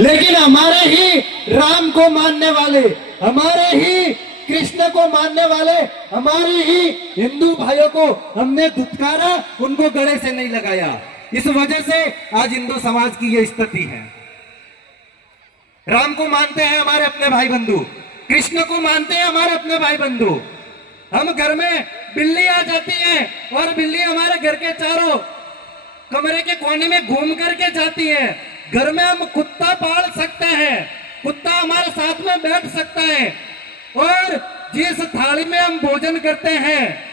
लेकिन हमारे ही राम को मानने वाले, हमारे ही कृष्ण को मानने वाले, हमारे ही हिंदू भाइयों को हमने धुतकारा, उनको गले से नहीं लगाया। इस वजह से आज हिंदू समाज की ये स्थिति है। राम को मानते हैं हमारे अपने भाई बंधु, कृष्ण को मानते हैं हमारे अपने भाई बंधु। हम घर में बिल्ली आ जाती है और बिल्ली हमारे घर के चारों कमरे के कोने में घूम करके जाती है। घर में हम कुत्ता पाल सकते हैं, कुत्ता हमारे साथ में बैठ सकता है, और जिस थाली में हम भोजन करते हैं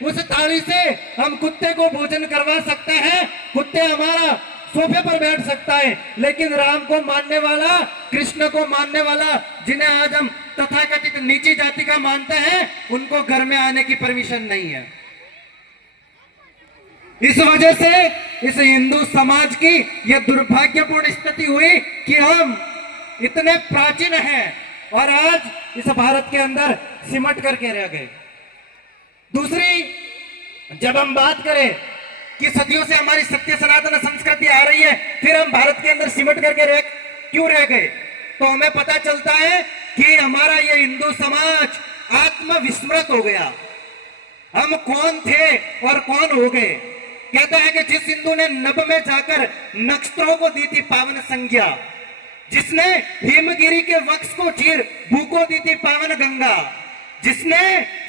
उस थाली से हम कुत्ते को भोजन करवा सकते हैं, कुत्ते हमारा सोफे पर बैठ सकता है। लेकिन राम को मानने वाला, कृष्ण को मानने वाला, जिन्हें आज हम तथाकथित नीची जाति का मानते हैं, उनको घर में आने की परमिशन नहीं है। इस वजह से इस हिंदू समाज की यह दुर्भाग्यपूर्ण स्थिति हुई कि हम इतने प्राचीन हैं और आज इस भारत के अंदर सिमट करके रह गए। दूसरी, जब हम बात करें कि सदियों से हमारी सत्य सनातन संस्कृति आ रही है, फिर हम भारत के अंदर सिमट करके क्यों रह गए, तो हमें पता चलता है कि हमारा ये हिंदू समाज आत्मविस्मृत हो गया। हम कौन थे और कौन हो गए। कहता है कि जिस हिंदू ने नभ में जाकर नक्षत्रों को दी थी पावन संज्ञा, जिसने हिमगिरी के वक्ष को चीर भूको दी थी पावन गंगा, जिसने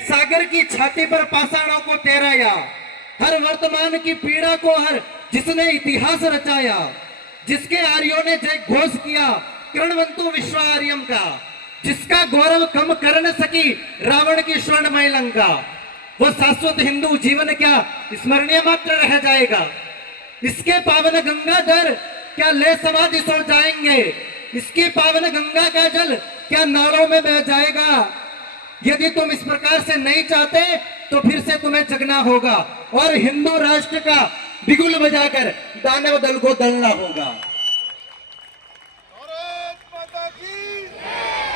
सागर की छाती पर पाषाणों को तैराया, हर वर्तमान की पीड़ा को हर जिसने इतिहास रचाया, जिसके आर्यों ने जय घोष किया कृणवंतु विश्व आर्यम का, जिसका गौरव कम कर न सकी रावण की स्वर्णमय लंका, वो शाश्वत हिंदू जीवन क्या स्मरणीय मात्र रह जाएगा। इसके पावन गंगाधर क्या ले समाधि सो जाएंगे, इसकी पावन गंगा का जल क्या नालों में बह जाएगा। यदि तुम इस प्रकार से नहीं चाहते तो फिर से तुम्हें जगना होगा और हिंदू राष्ट्र का बिगुल बजाकर दानव दल को दलना होगा।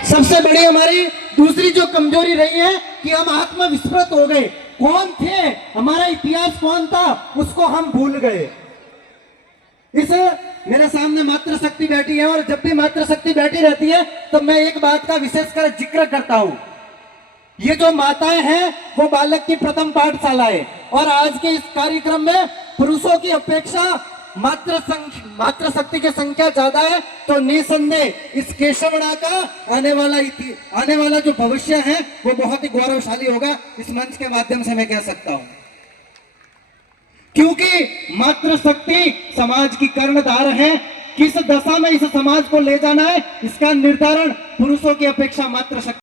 सबसे बड़ी हमारी दूसरी जो कमजोरी रही है कि हम आत्मविस्मृत हो गए। कौन थे, हमारा इतिहास कौन था, उसको हम भूल गए। इस मेरे सामने मातृशक्ति बैठी है और जब भी मातृशक्ति बैठी रहती है तो मैं एक बात का विशेषकर जिक्र करता हूं। ये जो माताएं हैं वो बालक की प्रथम पाठशाला है और आज के इस कार्यक्रम में पुरुषों की अपेक्षा मातृशक्ति की संख्या ज्यादा है, तो निसंदेह इस केशवड़ा का आने वाला जो भविष्य है वो बहुत ही गौरवशाली होगा। इस मंच के माध्यम से मैं कह सकता हूं, क्योंकि मातृशक्ति समाज की कर्णधार है। किस दशा में इस समाज को ले जाना है इसका निर्धारण पुरुषों की अपेक्षा मातृशक्ति